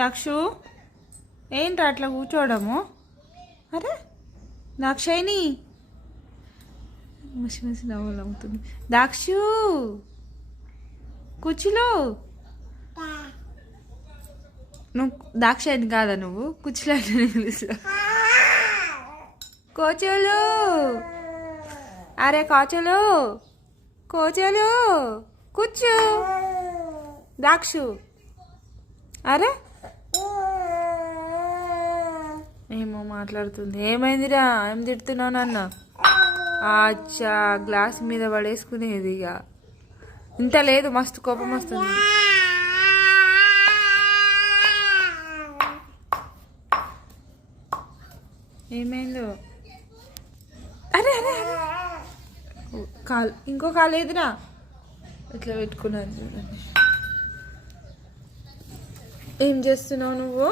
దక్షు ఏంట్రా అట్లా కూర్చోవడము? అరే దాక్షాయిని మసి మసి నవ్వులు అవుతుంది. దాక్షు కుర్చీలో నువ్వు దాక్షాయిని కాదా? నువ్వు కుర్చీలో పిలుస్తా. కోచలు అరే కోచలు కోచలు కూర్చో. దాక్షు అరే ఏమో మాట్లాడుతుంది. ఏమైందిరా? ఏం తిడుతున్నావు నాన్న? అచ్చా గ్లాస్ మీద పడేసుకునేది. ఇక ఇంత లేదు, మస్తు కోపం వస్తుంది. ఏమైందో? అరే అరే అరే కాలు, ఇంకో కాలు ఏదిరా? ఇట్లా పెట్టుకున్నాను. ఏం చేస్తున్నావు నువ్వు?